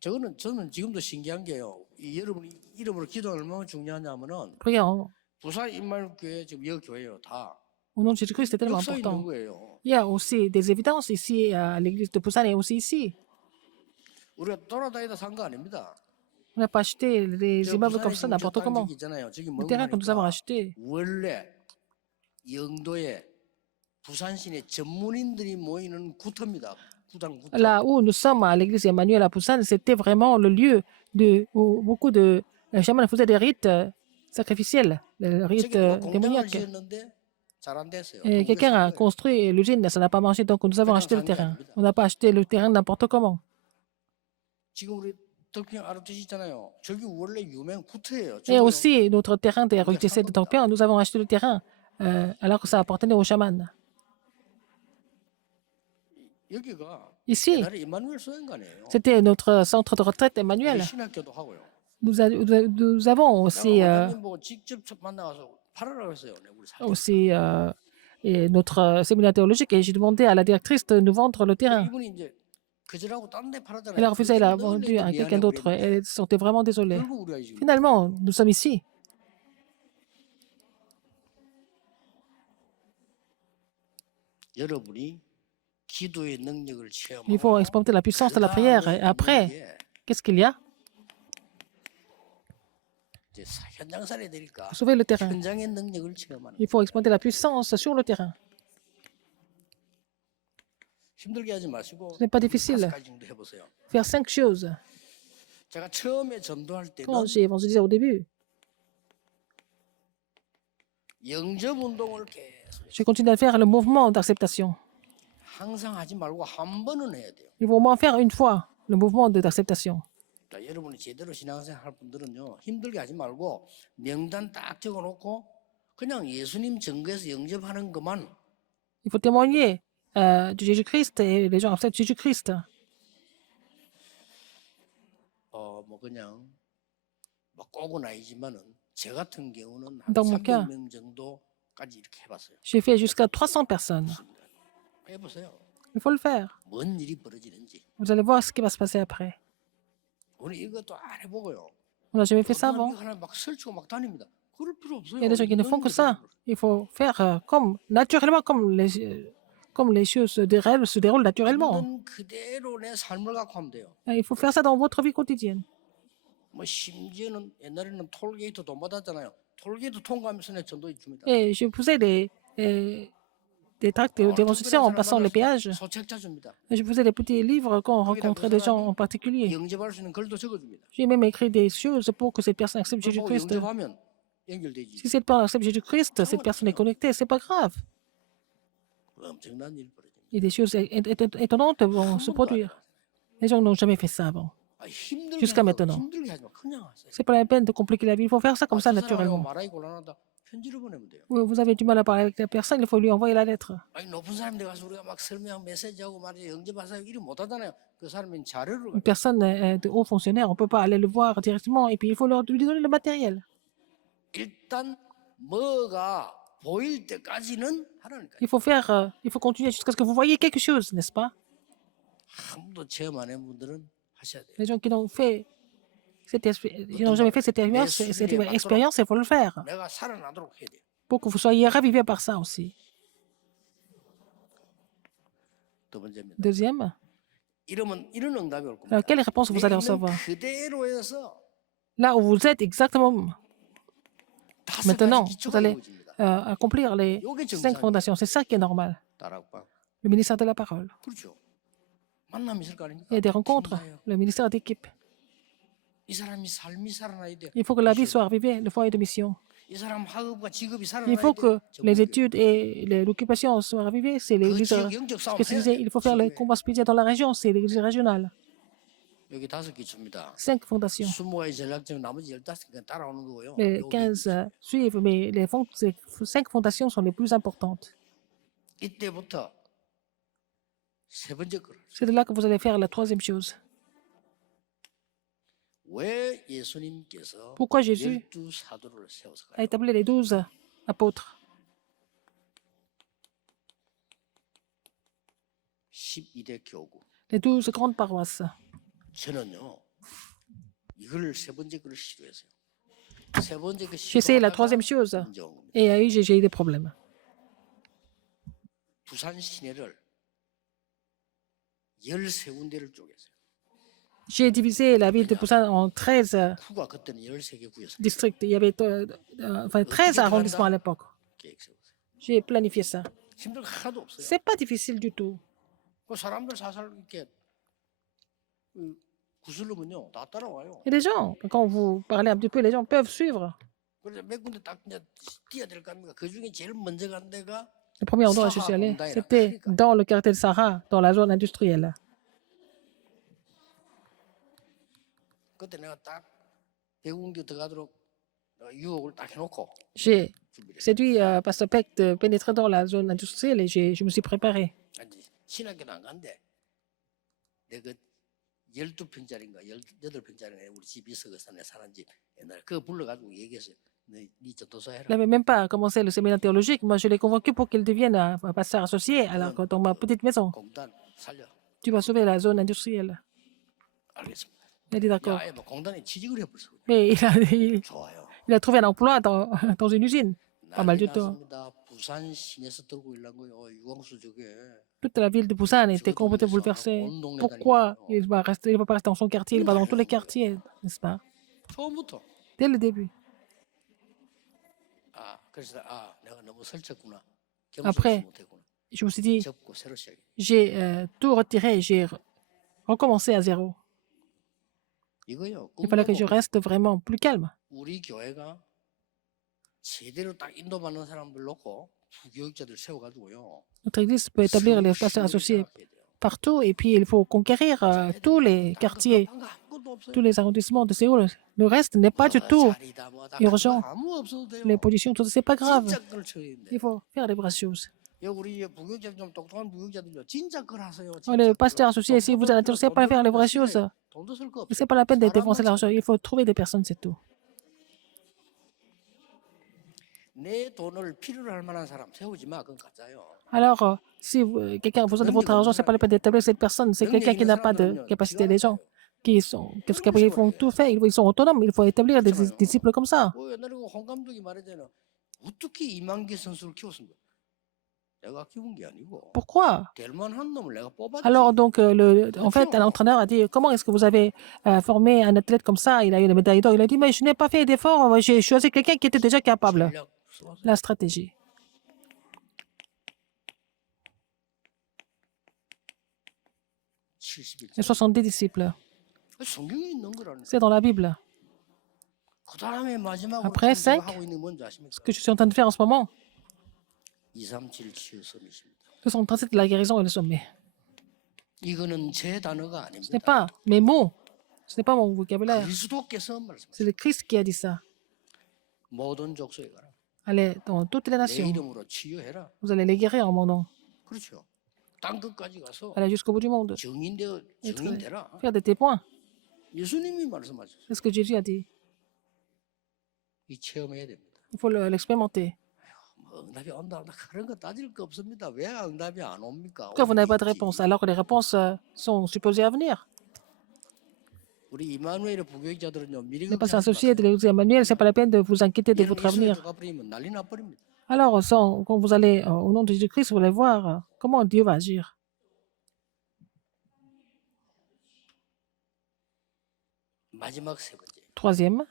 저는 지금도 신기한 게요. 이 여러분이 이름으로 기도하는 얼마나 중요하냐면은 Prions 부산 임마누교회 지금 여기 교회요 다 au nom de Jésus-Christ, c'est tellement 역사 있는 important. 거예요. Il y a aussi des évidences ici à l'église de Busan et aussi ici. 우리가 돌아다니다 산 거 아닙니다. On n'a pas acheté les 저 immeubles 부산에 comme ça 지금 n'importe comment. 저땅 있잖아요. 저기 Le terrain que nous avons 멍하니까 acheté, 원래 영도에 부산시내 전문인들이 모이는 구터입니다. 구당 구터. là où nous sommes à l'église Emmanuel à Busan, c'était vraiment le lieu où beaucoup de chamans faisaient des rites sacrificiels, des rites 저기 뭐 공장을 démoniaques. 지었는데 잘 안 됐어요. Et quelqu'un a construit l'usine, ça n'a pas marché, donc nous avons acheté le terrain. On n'a pas acheté le terrain n'importe comment. 지금 우리 덕평 아르티시 있잖아요. 저기 원래 유명 구터예요. Et aussi, notre terrain des RUTC de Tongpian, nous avons acheté le terrain alors que ça appartenait aux chamans. 여기가 Ici, 옛날에 임마누엘 소행관이에요. c'était notre centre de retraite 우리 Emmanuel. 신학교도 하고요. Nous avons 내가 aussi, 원장님 보고 직접 만나가서 팔으라고 했어요. 우리 사진. aussi et notre séminaire théologique et j'ai demandé à la directrice de nous vendre le terrain. 이분이 이제 그절하고 딴 데 Elle 팔았잖아요. a refusé, elle a vendu à quelqu'un d'autre. Elle se sentait vraiment désolée. 결국 우리가 지금 Finalement, nous sommes ici. 여러분이 기도의 능력을 Il faut 체험하고 expérimenter la puissance de la prière. Et après, qu'est-ce qu'il y a? 이제 현장 살아야 되니까 Pour sauver le terrain. 현장의 능력을 체험하는 Il faut expérimenter la puissance sur le terrain. 힘들게 하지 마시고 Ce n'est pas difficile. 5가지 정도 해보세요. Faire 5 choses. 제가 처음에 전도할 때는 Quand j'ai évangélisé au début, 영접 운동을 계속 j'ai continué à faire le mouvement d'acceptation. 항상 하지 말고 한 번은 해야 돼요. Il faut au moins faire une fois le mouvement d'acceptation. 그러니까 여러분이 제대로 신앙생활 할 분들은요 힘들게 하지 말고 명단 딱 적어놓고 그냥 예수님 증거에서 영접하는 것만 Il faut témoigner de Jésus-Christ et les gens acceptent Jésus-Christ. 뭐 그냥 뭐 꼭은 아니지만은 제 같은 경우는 한 Dans mon cas, 300명 정도까지 이렇게 해봤어요. j'ai fait jusqu'à 300 personnes. 해보세요. Il faut le faire. 뭔 일이 벌어지는지. Vous allez voir ce qui va se passer après. 우리 이것도 안 해보고요. On n'a jamais fait ça avant. 하나 막 설치고 막 다닙니다. 그럴 필요 없어요. Il y a des gens qui ne font que ça. Il faut faire comme naturellement, comme les choses se déroulent naturellement. 있는 그대로 내 삶을 갖고 하면 돼요. Il faut faire ça dans votre vie quotidienne. 뭐 심지어는 옛날에는 톨게이트 돈 받았잖아요. 톨게이트 통과하면서 내 전도 줍니다. Et je faisais des tracts de démonstration en passant les péages. 소책자 줍니다. Et je faisais des petits livres quand on rencontrait des gens en particulier. 영접할 수 있는 글도 적어줍니다. J'ai même écrit des choses pour que cette personne accepte 그걸 보고 Jésus-Christ. 영접하면 연결되지. Si cette personne accepte Jésus-Christ, cette personne est connectée, c'est pas grave. 엄청난 일이 벌어집니다. Et des choses étonnantes vont se produire. Les gens n'ont jamais fait ça avant. Jusqu'à maintenant. 힘들게 하지 마. 그냥 하세요. C'est pas la peine de compliquer la vie. Il faut faire ça comme ça naturellement. 말하기 곤란하다. 편지를 보내면 돼요. Vous avez du mal à parler avec la personne, il faut lui envoyer la lettre. 아니 높은 사람들 가서 우리가 막 설명 메시지하고 말이야 영접하세요 이리 못하잖아요. 그 사람은 자료를 Une personne de haut fonctionnaire, on ne peut pas aller le voir directement et puis il faut lui donner le matériel. 일단 뭐가 보일 때까지는 하라니까요. Il faut continuer jusqu'à ce que vous voyez quelque chose, n'est-ce pas? 한 번도 체험 안 해본 분들은 하셔야 돼요. Les gens qui n'ont jamais fait cette expérience, il faut le faire 내가 살아나도록 해야 돼요. pour que vous soyez ravivés par ça aussi. 두 번째입니다. Deuxième, 이런 응답이 올 겁니다. alors, quelle réponse vous allez 있는 recevoir? 그대로 해서 Là où vous êtes exactement 다섯 maintenant, 가지 vous 기초가 allez 이루어집니다. accomplir les 요게 5 정상이에요. fondations. C'est ça qui est normal. 다락방. Le ministère de la parole. 그렇죠. 만남이 있을 거 아닙니까? Il y a des rencontres. 팀사역. Le ministère d'équipe. 이 사람이 삶이 살아나야 돼. Il faut que la vie soit arrivée, le foyer de mission. 이 사람 학업과 직업이 Il 살아나야 faut que 돼. les études et l'occupation soient arrivées. C'est les 그 leaders 지역 영적 싸움 spécialisés. 해야 Il 돼. faut faire le 지구에. combat spécial dans la région. C'est l'église régionale. 여기 5기초입니다. 5 fondations. 20가지 전략적 나머지 15개가 따라오는 거고요. Les 여기 15 suivent, mais ces 5 fondations sont les plus importantes. 이때부터 세 번째 거를 C'est de là que vous allez faire la troisième chose. 왜 예수님께서 Pourquoi Jésus 12 사도를 a 세웠을까요? établi les 12 apôtres? 12대 교구. Les 12 grandes paroisses. 저는요 이걸 세 번째 거를 시도했어요. 세 번째 거 J'ai essayé la 시도하다가 troisième chose 문제 온 겁니다. et j'ai eu des problèmes. 부산 시내를 13군데를 쪼갰어요. J'ai divisé la ville de Busan en 13 구가 그때는 13개 구였어요. districts. Il y avait 13 arrondissements à l'époque. 계획 세웠어요. J'ai planifié ça. 힘들 거 하나도 없어요. C'est pas difficile du tout. 그 사람들 사살 이렇게 구슬르면요 다 따라와요. Et les gens, quand vous parlez un petit peu, les gens peuvent suivre. 그래서 몇 군데 딱 이제 뛰어야 될 거 아닙니까? 그 중에 제일 먼저 간 데가 Le premier endroit où je suis allé, c'était dans le quartier de Sahara, dans la zone industrielle. 그때 내가 딱 대공대 들어가도록 유혹을 딱 해놓고 J'ai 준비를 했어요. séduit Pasteur Peck de pénétrer dans la zone industrielle et je me suis préparé. 아니, 신학교도 안 간대. 내가 12평짜리인가 18평짜리 우리 집 있어 그래서 내 사는 집 옛날에 그거 불러가지고 얘기했어요. 네 전도사 해라. Il n'avait même pas commencé le séminaire théologique. Moi, je l'ai convaincu pour qu'il devienne un pasteur associé. Alors que dans ma petite maison, 공단 살려. tu vas sauver la zone industrielle. 알겠습니다. Il a dit d'accord. 야, 뭐 공단에 취직을 해버렸어. Mais 좋아요. il a trouvé un emploi dans une usine. Pas mal 난리 du temps. 났습니다. 부산 시내에서 들고 일난 거요. 유광수 저게. Toute la ville de Busan était complètement bouleversée. Pourquoi il va pas rester dans son quartier, il va dans tous les quartiers, n'est-ce pas? 처음부터. Dès le début. 아, 그래서 내가 너무 설쳤구나. Après, 겸손하지 못했구나. je me suis dit, 접고 새로 시작해. j'ai tout retiré, j'ai recommencé à zéro. 이거요. Il fallait que je reste vraiment plus calme. 우리 교회가 제대로 딱 인도받는 사람들 놓고 부교육자들 세워가지고요. Notre église peut établir les pasteurs associés partout et puis il faut conquérir tous les quartiers, tous les arrondissements de Séoul. Le reste n'est pas du tout urgent. Les positions, tout ça, c'est pas grave. Il faut faire les vraies choses. 우리 부교육자 좀 똑똑한 부교육자들요. 진짜 걸 하세요. Oh, les pasteurs associés, si vous êtes intéressés par faire les vraies choses, 돈도 쓸 거 없어요. c'est pas la peine de dépenser l'argent. Il faut trouver des personnes, c'est tout. 내 돈을 필요로 할 만한 사람 세우지 마. 그건 가짜요. Alors, si quelqu'un a besoin de votre argent, c'est pas la peine d'établir cette personne. C'est quelqu'un qui n'a pas de capacité. Les gens qui sont, qu'est-ce qu'ils font tout fait, ils sont autonomes. Il faut établir des disciples comme ça. 옛날에 홍 감독이 말했잖아요. 어떻게 이만기 선수를 키웠습니까? 내가 키운 게 아니고. Pourquoi? 될 만한 놈을 내가 뽑았지. Alors, donc, en fait, un entraîneur a dit, comment est-ce que vous avez formé un athlète comme ça? Il a eu la médaille d'or. Il a dit, mais je n'ai pas fait d'effort. J'ai choisi quelqu'un qui était déjà capable. 전략 써서 La stratégie. 70일. Les 70 disciples. 성경에 있는 거라는. C'est dans la Bible. 그 다음에 마지막으로 Après, 지금 제가 5, 하고 있는 게 뭔지 아십니까? Ce que je suis en train de faire en ce moment, 237 치유 섬이십니다. 237 de la guérison et le sommet. 이거는 제 단어가 Ce n'est 아닙니다. pas mes mots. Ce n'est pas mon vocabulaire. 그리스도께서 말씀하셨습니다. C'est le Christ qui a dit ça. 모든 족속에 가라. Allez dans toutes les 내 nations. 이름으로 치유해라. Vous allez les guérir en mon nom. 그렇죠. 땅 끝까지 가서 Allez jusqu'au bout du monde. 증인되라. Faire des témoins. 예수님이 말씀하셨어요. C'est ce que Jésus a dit. 이 체험해야 됩니다. Il faut l'expérimenter. 뭐 응답이 온다 그런 거 따질 거 없습니다. 왜 응답이 안 옵니까? Pourquoi vous n'avez pas de réponse alors que les réponses sont supposées à venir? 우리 이마누엘의 부교육자들은요 미리 Ne pas s'associer de l'église Emmanuel, c'est pas la peine de vous inquiéter de votre avenir. 가버리면 난리 나버립니다. Alors, quand vous allez au nom de Jésus-Christ, vous allez voir comment Dieu va agir. 마지막 세 번째. Troisième,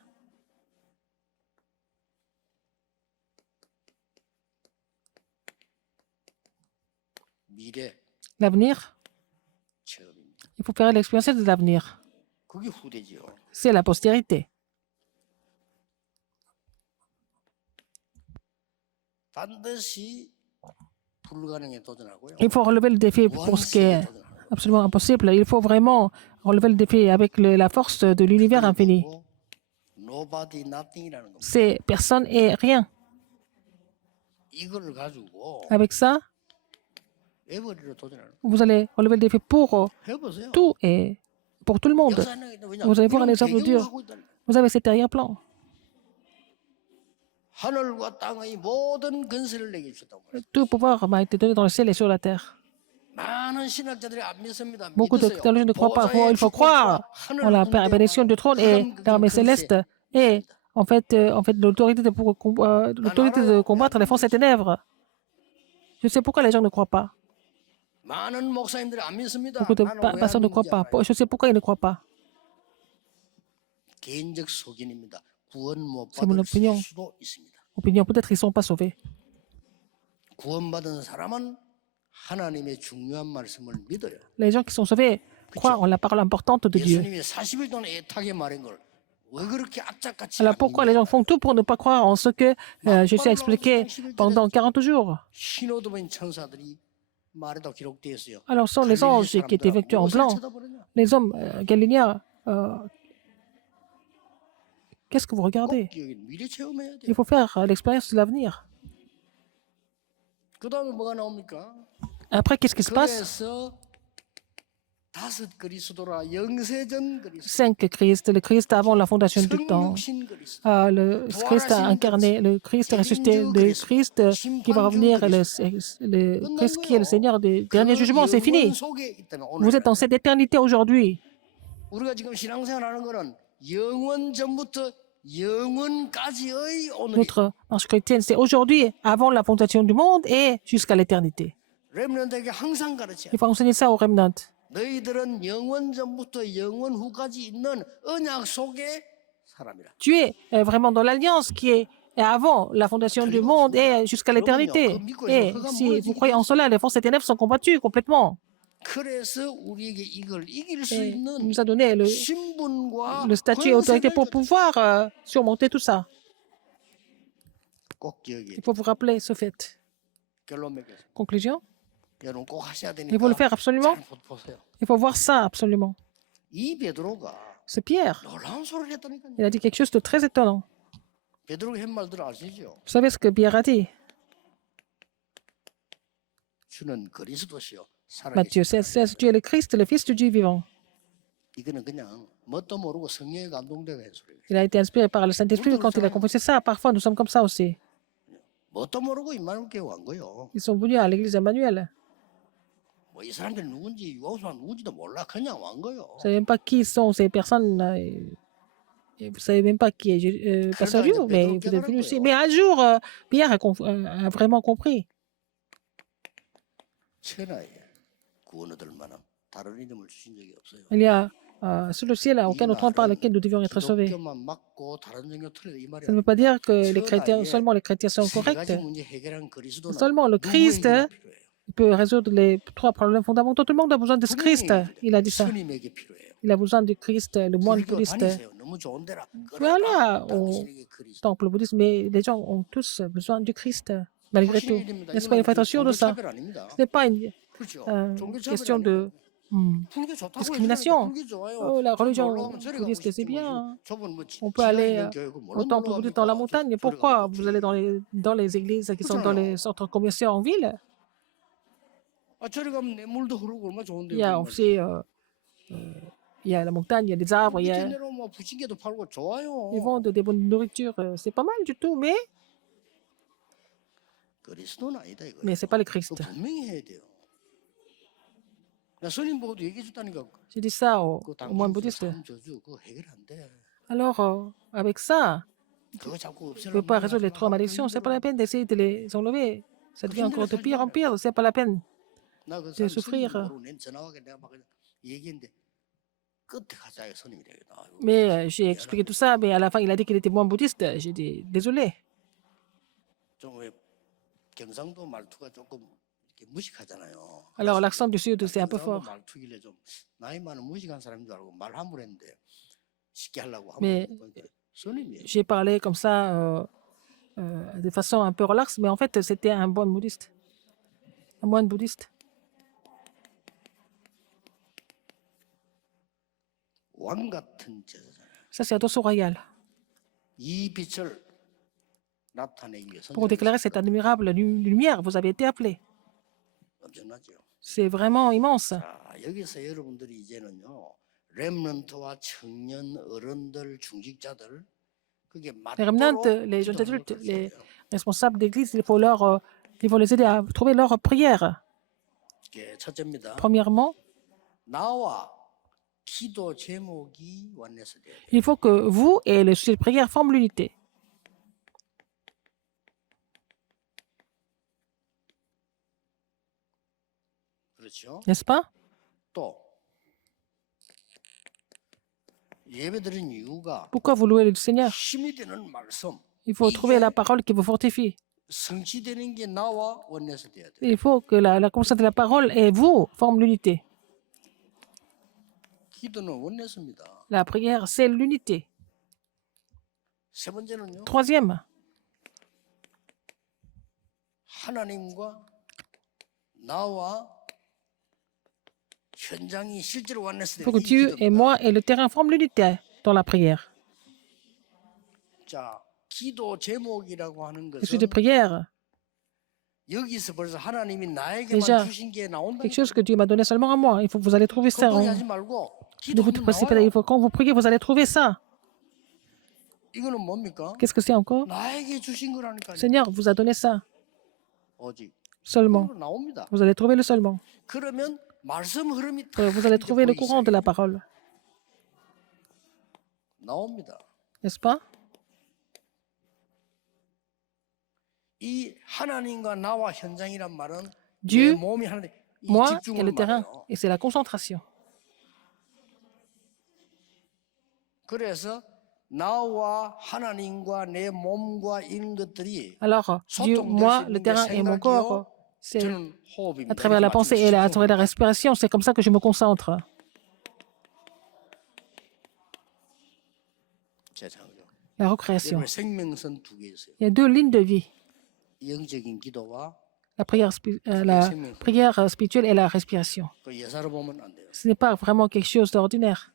미래 l'avenir. 체험입니다. Il faut faire l'expérience de l'avenir. 그게 후대지요. C'est la postérité. 반드시 불가능에 도전하고요. Il faut relever le défi pour ce qui est absolument impossible. Il faut vraiment relever le défi avec la force de l'univers infini. Nobody, nothing이라는 겁니다. C'est personne et rien. 이거를 가지고 Avec ça, 에버리로 도전하는. vous allez relever le défi pour 해보세요. tout et pour tout le monde. Vous allez voir les œuvres de Dieu. Vous avez cet arrière-plan. 하늘과 땅의 모든 건설을 내게 주셨다고 말했어요. Tout pouvoir m'a été donné dans le ciel et sur la terre. 많은 신학자들이 안 믿습니다. Beaucoup de 믿으세요. théologiens ne croient pas. 보좌의 Il faut 주권과 croire 하늘 en la 군대와 bénédiction du trône et 하늘 l'armée 근세. céleste et en fait l'autorité de combattre les forces des ténèbres. Je sais pourquoi les gens ne croient pas. 많은 목사님들이 안 믿습니다. Beaucoup de 나는 왜 pasteurs 안 ne croient 믿는지 pas. 알아요. Je sais pourquoi ils ne croient pas. 개인적 소견입니다. 구원 못 C'est mon 받을 opinion. 수도 있습니다. Opinion, peut-être ils ne sont pas sauvés. 구원받은 사람은 하나님의 중요한 말씀을 믿어요. Les gens qui sont sauvés croient en la parole importante de Dieu. 예수님이 40일 동안 애타게 말한 걸 왜 그렇게 악착같이 Alors 안 pourquoi les 믿냐? gens font tout pour ne pas croire en ce que Jésus a expliqué pendant 40 jours? 신호도인 천사들이 말에도 기록되어 있어요. Alors ce sont les anges qui étaient vêtus en blanc. Les hommes galiléens, qu'est-ce que vous regardez? 미래 체험해야 돼요. Il faut faire l'expérience de l'avenir. 그 다음에 뭐가 나옵니까? Après, qu'est-ce qui se passe? 그래서 다섯 그리스도라 영세전 그리스도, Cinq Christ, le Christ avant la fondation du temps, 성육신 그리스도, le Christ incarné, le Christ ressuscité, le Christ qui va revenir, et le Christ qui est le Seigneur des derniers jugements, c'est 그 영원 fini. 속에 있다는 Vous êtes dans cette éternité aujourd'hui. 우리가 지금 신앙생활하는 거는 영원 전부터 영원까지의 오늘이. Notre marche chrétienne, c'est aujourd'hui, avant la fondation du monde et jusqu'à l'éternité. 렘넌트에게 항상 가르쳐. Il faut enseigner ça aux remnants. 너희들은 영원 전부터 영원 후까지 있는 언약 속의 사람이라. Tu es vraiment dans l'alliance qui est avant la fondation du monde et jusqu'à l'éternité. Et si vous croyez en cela, les forces et ténèbres sont combattues complètement. 그래서 우리에게 이걸 이길 수 Et il 있는 nous a donné 신분과 le statut et autorité 권세를 pour 줬다. pouvoir surmonter tout ça. 꼭 기억해. Il faut vous rappeler ce fait. 결론 맺겠습니다. Conclusion, 여러분 꼭 하셔야 il faut le 되니까 faire absolument. 잘 보세요. Il faut voir ça absolument. 이 베드로가 C'est Pierre. 놀라운 소리를 했다니까요. Il a dit quelque chose de très étonnant. 베드로가 한 말들 아시죠? Vous savez ce que Pierre a dit? 주는 그리스도시요 Matthieu 살아계신 16, 16, tu es le Christ, le Fils du Dieu vivant. 이거는 그냥 뭣도 모르고 성령에 감동되고 한 소리예요. Il a été inspiré par le Saint-Esprit quand il a confessé ça. Parfois, nous sommes comme ça aussi. 뭣도 모르고 임마누엘 교회 온 거요. Ils sont venus à l'église Emmanuel. 뭐 이 사람들이 누군지 유아우스가 누군지도 몰라 그냥 온 거요. Vous ne savez même pas qui sont ces personnes. Et vous ne savez même pas qui est Pasteur Liu, mais vous êtes venu aussi. Mais un jour, Pierre a vraiment compris. 천하에 구원 얻을 만한 다른 이름을 주신 적이 없어요. Il y a sous le ciel aucun autre nom par lequel nous devions être sauvés. 기독교만 맞고 다른 종교 틀려 이 말이 Ça ne veut pas dire que les chrétiens, seulement les chrétiens sont 세 corrects. 가지 문제 해결한 그리스도는 Seulement le Christ 누구에게나 필요해요. peut résoudre les trois problèmes fondamentaux. Tout le monde a besoin de ce Christ. Il a dit ça. 스님에게 필요해요. Il a besoin du Christ, le moine 불교 bouddhiste. 다니세요. 너무 좋은 데라. Voilà, 당신에게 그리스도. Temple bouddhiste, mais les gens ont tous besoin du Christ, malgré tout. 확실히 N'est-ce pas? Il faut être sûr de ça. 종교차별 아닙니다. Ce n'est pas une 그렇죠. question de 불교 좋다고 discrimination. 해주니까 불교 좋아요. Oh, la religion 올라가면 저리 가고 bouddhiste, c'est 싶지 bien. 뭐 저분 뭐 On peut 지하에 aller 있는 교회고 au 물론 temple bouddhiste dans la 올라갑니까? montagne. 저리 Pourquoi 가고 vous allez dans les églises qui sont dans les centres commerciaux en ville? 아 저리 가면 내 물도 흐르고 얼마나 좋은데요. Il y a aussi il y a la montagne, il y a des arbres, il y 밑에 a, 내려오면 뭐 부침개도 팔고 좋아요. ils vendent des bonnes nourritures. C'est pas mal du tout, mais 그리스도는 아니다 이거. c'est pas le Christ. 분명히 해야 돼요. 나 스님 보고도 얘기해 줬다니까. J'ai dit ça aux 그 moines bouddhistes. 당신 저주 그거 해결 안 돼. Alors, avec ça, 그거 자꾸 on ne 없애려고 peut pas résoudre les 하지 trois 마. malédictions. C'est pas la peine d'essayer de les enlever. Ça devient encore de pire en pire. C'est pas la peine. 나그 de souffrir. 모르고 낸 전화하게 내가 막 얘기했는데 끝에 가자 스님이래. Mais j'ai expliqué tout ça, mais à la fin, il a dit qu'il était moine bouddhiste. J'ai dit, désolé. 좀왜 경상도 말투가 조금 이렇게 무식하잖아요. Alors, l'accent du sud, c'est un peu 경상도 fort. 말투길래 좀 나이 많은 무식한 사람인 줄 알고 말 함부로 했는데 쉽게 하려고 Mais 하면 스님이에요. j'ai parlé comme ça de façon un peu relaxe, mais en fait, c'était un moine bouddhiste. Un moine bouddhiste. 왕 같은 제사장. Ça, c'est un dosso royal. 이 빛을 나타내기 위해서 Pour déclarer cette admirable lumière, vous avez été appelé. 엄청나죠. C'est vraiment immense. 자, 여기서 여러분들이 이제는요. 렘넌트와 청년 어른들 중직자들 그게 Les remnants, les jeunes adultes, les responsables d'église, il faut les aider à trouver leur prière. 첫째입니다. Premièrement, 나와 기도 제목이 원내서 돼야 돼요. il faut que vous et les sujets de prière forment l'unité. 그렇죠? N'est-ce pas? 또 예배드린 이유가 Pourquoi vous louez le Seigneur? 힘이 되는 말씀, Il faut trouver la parole qui vous fortifie. 성취되는 게 나와 원내서 돼야 돼요. Il faut que la conscience de la parole et vous forment l'unité. 기도는 원내서입니다. La prière, c'est l'unité. 세 번째는요. Troisième, 하나님과 나와 현장이 실제로 원내서 il 돼야 faut que Dieu et moi et le terrain forment l'unité dans la prière. 자, 기도 제목이라고 하는 Le sujet de 것은 prière, 여기서 벌써 하나님이 나에게만 Déjà, 주신 게 quelque 나온다니까. chose que Dieu m'a donné seulement à moi. Il faut que vous allez trouver ça. 걱정하지 말고 Ne vous 기도하면 précipitez pas. 나와요. Quand vous priez, vous allez trouver ça. 이거는 뭡니까? Qu'est-ce que c'est encore? 나에게 주신 거라니까요. Seigneur vous a donné ça 오직 seulement. 그러면 나옵니다. Vous allez trouver le seulement. 그러면 말씀 흐름이 Vous allez 다 trouver le 보이기 courant de la parole. 나옵니다. N'est-ce pas? 이 하나님과 나와 현장이란 말은 내 Dieu, 몸이 하나님 이 moi et 집중을 le terrain. 말해요. Et c'est la concentration. 그래서 나와 하나님과 내 몸과 이런 것들이 Alors, Dieu, moi, le terrain et mon corps, c'est 저는 호흡입니다. à travers la pensée et à travers la respiration, c'est comme ça que je me concentre. 재창조. La recréation. 여러분 생명선 두 개 있어요. Il y a deux lignes de vie. 영적인 기도와 La prière, spirituelle et la respiration. 그 예사로 보면 안 돼요. Ce n'est pas vraiment quelque chose d'ordinaire.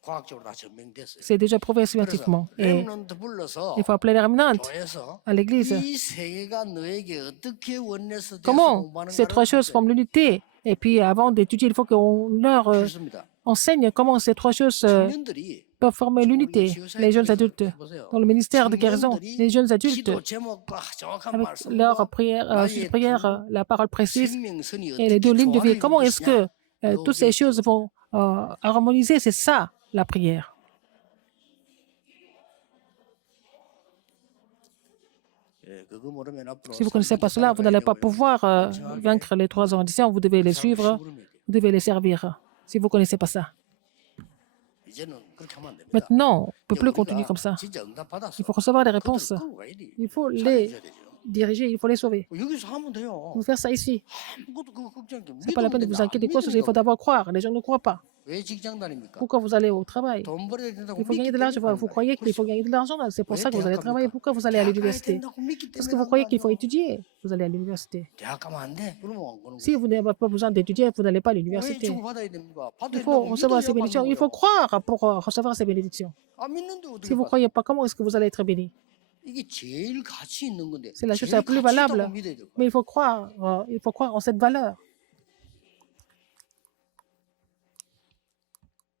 과학적으로 다 증명됐어요. C'est déjà prouvé 그래서 scientifiquement. Et 렘넌트 불러서 il faut appeler les remnantes 교회에서 à l'église. 이 세 개가 너에게 어떻게 원내서 Comment ces trois choses forment l'unité? Et puis, avant d'étudier, il faut qu'on leur 그렇습니다. enseigne comment ces trois choses 청년들이 peuvent former l'unité. Les jeunes adultes, dans le ministère de guérison, les jeunes adultes, 기도 제목과 정확한 avec 말씀과 leur prière, suite de prière, la parole précise 생명선이 et les deux 어떻게 lignes de vie. 조화를 Comment est-ce que 이루느냐. toutes ces choses vont harmoniser? C'est ça, la prière. 예, 그거 모르면 앞으로 Si vous ne connaissez pas cela, vous n'allez pas pouvoir vaincre les trois auditions. Vous devez les suivre, vous devez les servir. Si vous ne connaissez pas ça. 이제는 그렇게 하면 안 됩니다. Maintenant, on ne peut plus 우리가 continuer comme ça. 진짜 응답 받았어. Il faut recevoir des réponses. 그것들 끌고 가야 돼. Il faut les 살려줘야 되죠. diriger, il faut les sauver. 여기서 하면 돼요. Il faut faire ça ici. 아무것도 그거 걱정 안 해. Ce n'est pas la peine de vous inquiéter quoi, il faut d'abord croire. Les gens ne croient pas. 왜 직장 다닙니까? Pourquoi vous allez au travail? 돈 벌어야 된다고 Il faut gagner de l'argent. Vous croyez qu'il faut gagner de l'argent, c'est pour ça que vous allez travailler. Pourquoi vous allez à l'université? Parce que vous croyez qu'il faut étudier. Vous allez à l'université. 대학 가면 안 돼. 그러면 안 가는 Si 거예요. vous n'avez pas besoin d'étudier, vous n'allez pas à 왜 l'université. 주고 받아야 됩니까? 받아야 Il faut 된다고 recevoir ces 믿어야 bénédictions. 받는 Il faut 거예요. croire pour recevoir ces bénédictions. 안 믿는데 어떻게 Si vous ne 받아? croyez pas, comment est-ce que vous allez être béni? 이게 제일 가치 있는 건데. C'est la chose 제일 la plus 가치 있다고 valable. 믿어야 될 거예요. Mais il faut croire en cette valeur.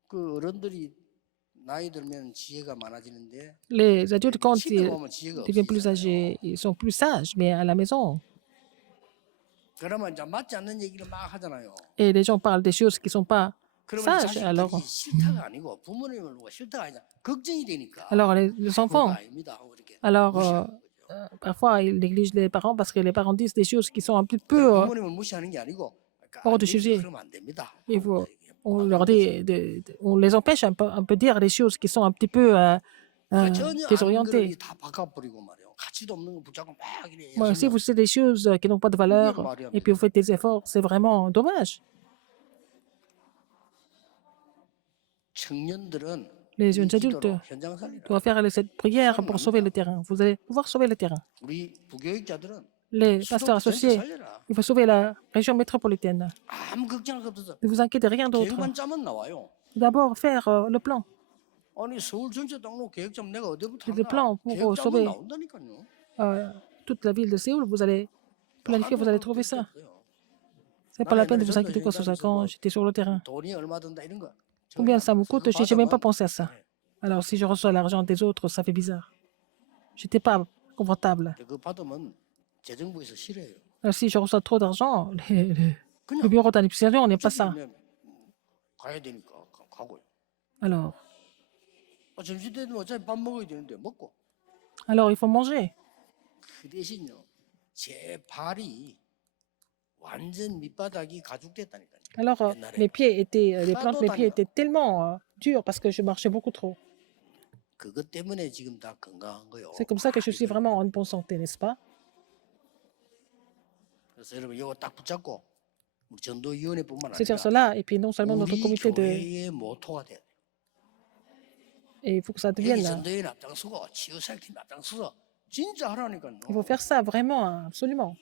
그 어른들이 나이 들면 지혜가 많아지는데 Les adultes, quand 시대 ils 보면 지혜가 deviennent plus 없어지잖아요. âgés, ils sont plus sages, mais à la maison. 그러면 이제 맞지 않는 얘기를 막 하잖아요. Et les gens parlent des choses qui ne sont pas 그러면 sages. Alors, 자식들이 싫다가 아니고 부모님을 보고 싫다가 아니라 걱정이 되니까. les enfants, 그거 아닙니다 하고 이렇게 alors 무시하는 거죠. parfois, ils négligent les parents parce que les parents disent des choses qui sont un petit peu 부모님을 무시하는 게 아니고 그러니까 hors 안 de 되지, sujet. 그러면 안 됩니다. Il faut, 하고 on 얘기해요. leur dit, on les empêche un peu dire des choses qui sont un petit peu 그러니까 전혀 아는 désorientées. 거를 다 바꿔버리고 말이에요. 가치도 없는 거 붙잡고 막 이래. Moi, si vous faites des choses qui n'ont pas de valeur et puis vous faites des efforts, c'est vraiment dommage. 청년들은 Les 이 jeunes adultes 기도로 현장 살리라. doivent faire cette prière pour sauver le terrain. Vous allez pouvoir sauver le terrain. 우리 부교육자들은 Les pasteurs 수도 전체 associés, 살려라. il faut sauver la région métropolitaine. 아무 걱정할 거 없어서 Ne vous inquiétez rien d'autre. 계획만 짜면 나와요. D'abord, faire le plan. 아니 서울 전체 땅로 계획 짜면 내가 어디부터 Le 할까? plan pour 계획 짜면 sauver 나온다니까요. toute la ville de Séoul. Vous allez planifier, vous allez trouver ça. 없어요. C'est pas la peine de vous inquiéter quoi sur ça quand j'étais sur le terrain. 돈이 얼마 든다 이런 거. Combien ça me coûte? Je n'ai même pas 받으면 pensé à ça. Alors, si je reçois l'argent des autres, ça fait bizarre. Je n'étais pas confortable. 그거 받으면 재정부에서 싫어해요. Alors, si je reçois trop d'argent, le 그냥 bureau d'administration, on n'est pas ça. 그냥 가야 되니까 가고요. Alors, 점심 때는 어차피 밥 먹어야 되는데 먹고 il faut manger. 그 대신요 제 발이 완전 밑바닥이 가죽됐다니까요. Alors, 옛날에 les plantes de mes pieds étaient tellement dures parce que je marchais beaucoup trop. 그것 때문에 지금 다 건강한 거요. C'est comme ça que je suis vraiment en bonne santé, n'est-ce pas? 그래서 여러분 이거 딱 붙잡고 우리 전도위원회뿐만 C'est dire 아니라 cela, et puis non seulement notre 우리 comité de... 교회의 모토가 돼야 돼. Et il faut que ça 여기 devienne... 전도위원 앞장서고 치유사역팀 앞장서서 진짜 하라니까요. Il faut faire ça vraiment, absolument.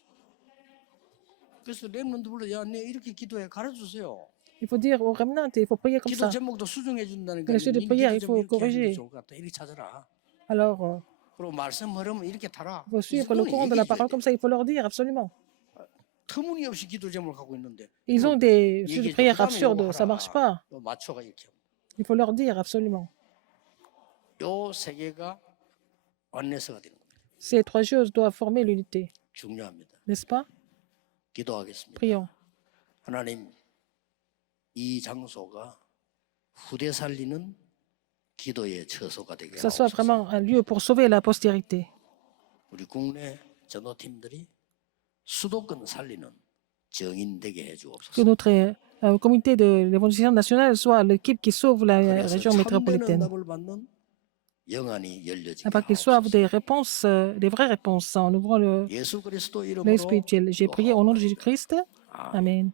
그래서 렘넌트 불러 야내 이렇게 기도해 가르쳐주세요. Il faut dire aux remnantes, il faut prier comme 기도 ça. 제목도 수정해 준다니까. Le sujet de prière, il faut corriger. 좋을 것 같다. 이렇게 찾아라. Alors, 그리고 말씀 흐르면 이렇게 타라. Il faut suivre le courant de la parole comme ça, il faut leur dire absolument. 터무니없이 기도 제목을 갖고 있는데 Ils ont des 얘기해줘. prières 그다음에 absurdes, 요거 ça 하라. marche pas. 요 맞춰가 이렇게. Il faut leur dire absolument. 요 세 개가 원내스가 되는 겁니다. Ces trois choses doivent former l'unité, 중요합니다. n'est-ce pas? 기도하겠습니다. Prions. 하나님, 이 장소가 후대 살리는 기도의 처소가 되게 Que ça soit 하옵소서. vraiment un lieu pour sauver la postérité. 우리 국내 전도팀들이 수도권 살리는 정인 되게 Que 해주옵소서. notre comité de l'évangélisation nationale soit l'équipe qui sauve la 그래서 région 참된 métropolitaine. 응답을 받는 영안이 열려지게 Afin qu'ils soivent 하옵소서. des réponses, des vraies réponses, en ouvrant 예수 그리스도 l'œil 이름으로 spirituel. J'ai prié au nom de Jésus-Christ. 아멘. Amen.